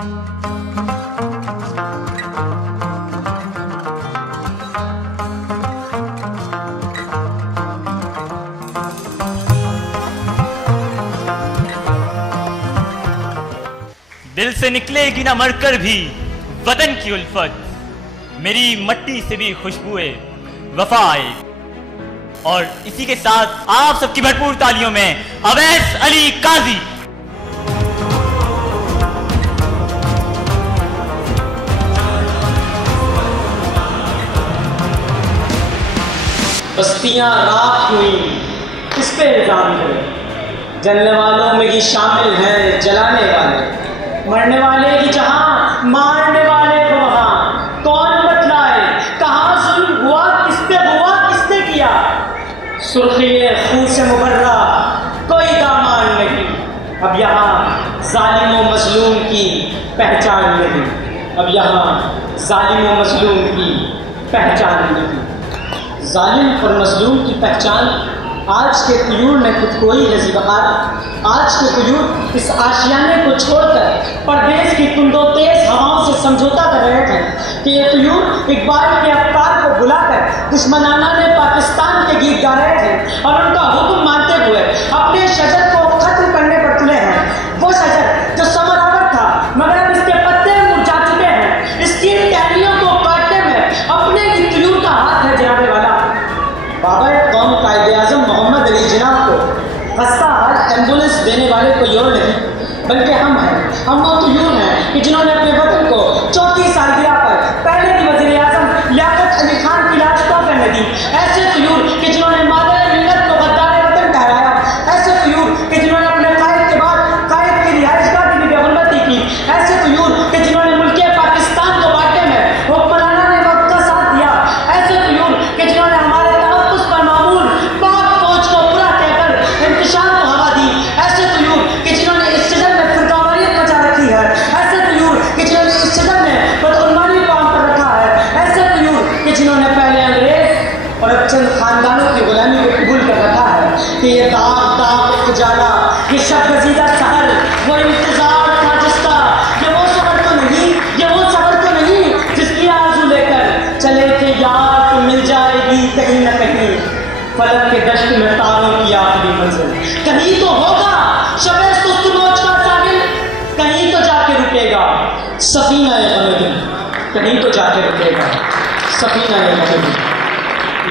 दिल से निकलेगी ना मरकर भी वतन की उल्फत, मेरी मट्टी से भी खुशबुए वफा आए। और इसी के साथ आप सबकी भरपूर तालियों में अवैस अली काजी। बस्तियां राख हुई किस पे इल्जाम करें, जलने वालों में ही शामिल हैं जलाने वाले, मरने वाले की जहां मारने वाले को वहां, कौन बतलाए कहां जुल्म हुआ, किस पे हुआ, किसने किया। सुर्खी खून से मुबर्रा कोई दामान नहीं, अब यहाँ जालिम व मजलूम की पहचान नहीं, अब यहाँ जालिम व मजलूम की पहचान नहीं। जालिम और मजलूम की पहचान आज के तुयूर ने खुद को ही है ज़िबकार। आज के तुयूर इस आशियाने को छोड़कर परदेश की तुंदो तेज हवाओं से समझौता कर रहे थे कि ये तुयूर इकबाल के अफ्कार को बुलाकर दुश्मनाना ने पाकिस्तान के गीत गा रहे थे और उनका हुक्म मानते हुए अपने शजर को खत्म करने पर तुले हैं। वो शजर जो समरावत था मगर इसके पत्ते मुरझा चुके हैं, इसकी टहनियों को काटने में अपने ही तुयूर का हाथ है जनाबे वाला। बाबा कौम कायदे-ए-आज़म मोहम्मद अली जिनाब को खस्ता हाल एम्बुलेंस देने वाले कोई और नहीं बल्कि हम हैं। हम वो तुयूर हैं कि जिन्होंने अपने वतन को चौथी सालगिरह पर पहले की वज़ीर-ए-आज़म लियाकत अली खान की लाश को करने दी। ऐसे तुयूर कि जिन्होंने मादर मिल्लत को गद्दार वतन ठहराया। ऐसे तुयूर कि जिन्होंने अपने कायद के बाद कायद की रिहाइशगाह की भी बेगुनबत्ती की। ऐसे तुयूर कि जिन्होंने मुल्क पाकिस्तान को बांटने में हुक्मराना ने वक्त का साथ दिया। ऐसे तुयूर कि जिन्होंने हमारे खानदानों की गुलामी को कबूल कर रखा है कि ये दाग दाग उजाला, ये शबगजीदा शहर, वो इंतजार था जिसका, ये वो सफर तो नहीं, ये वो सफर तो नहीं जिसकी आरज़ू लेकर चले थे यार तो मिल जाएगी कहीं न कहीं फलक के दश्त में तारों की आखिरी मंजिल। कहीं तो होगा शबे सुस्त मौज का साहिल, कहीं तो जाके रुकेगा सफीना ए गम, कहीं तो जाके रुकेगा सफीना ए गम।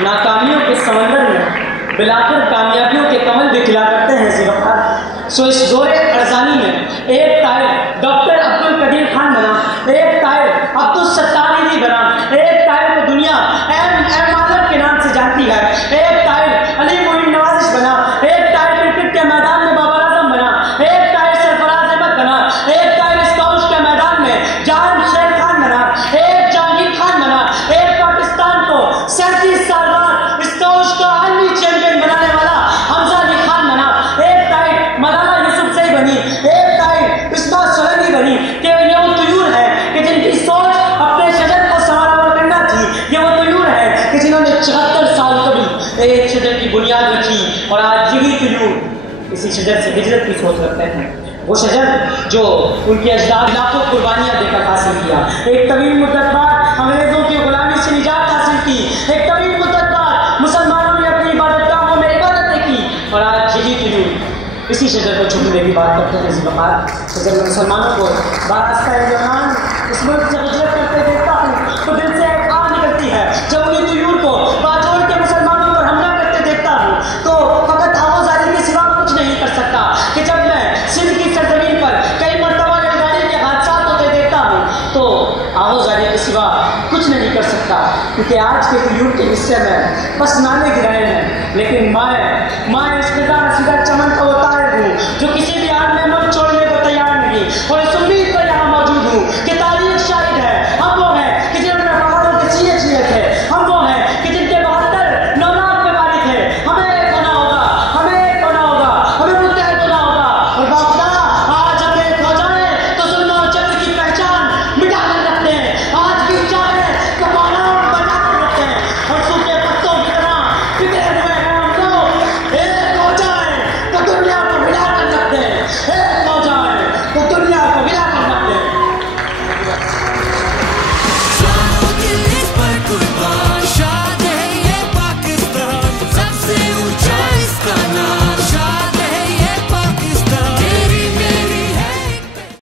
नाकामियों के समंदर में बिलाकर कामयाबियों के कमल भी खिला करते हैं ज़िबकार। सो इस दौरे अरजानी में एक तायर डॉक्टर अब्दुल कदीर खान बना, एक तायर अब्दुल सत्तार भी बना, एक तायर को दुनिया एम आलम के नाम से जानती है, एक तायर अली मोइन नवाजिश बना, एक तायर क्रिकेट के मैदान में बाबर आजम बना, एक तायर सरफराज अहमद बना, एक तायर स्काउट्स के मैदान में जान शेर खान बना, एक जहांगीर खान बना, एक पाकिस्तान को 37 साल बाद स्काउट्स का आलमी चैंपियन बनाने वाला हमजा अली खान बना, एक ताइड मलाला यूसुफ से बनी, एक ताइड इस्मात सोलंकी बनी। कि ये वो तुयूर है कि जिनकी सोच अपने शजर को संवार करना थी। ये वो तुयूर है कि जिन्होंने 74 साल कभी एक शजर की बुनियाद रखी और आज यही तुयूर इसी शजर से हिजरत की सोच रखते हैं। वो शजर जो उनके अजदाद लाखों कुर्बानियाँ देकर हासिल किया, एक तवील मुद्दत बाद अंग्रेजों की गुलामी से निजात हासिल की, एक तवील मुद्दत बाद मुसलमानों ने अपनी इबादतगाहों में इबादतें की और आज यही तुयूर इसी शजर को छूटने की बात करते हैं ज़िबकार। तो जब मैं मुसलमानों को बारास्ता जवान इस मुल्क से हिजरत करते देखता हूँ तो दिल से एक आग निकलती है। जब उन्हीं तुयूर को बाजोड़ के मुसलमानों पर हमला करते देखता हूँ तो फकत आवाज़ारी के सिवा कुछ नहीं कर सकता। कि जब मैं सिंध की सरजमीन पर कई मरतबा रेलगाड़ी के हादसा होते देखता हूँ तो आवाज़ारी के सिवा कुछ नहीं कर सकता, क्योंकि आज के तुयूर के हिस्से में बस नाले गिराए हैं, लेकिन मैं इस फिजा रसीदा चमन का वो तायर हूँ जो किसी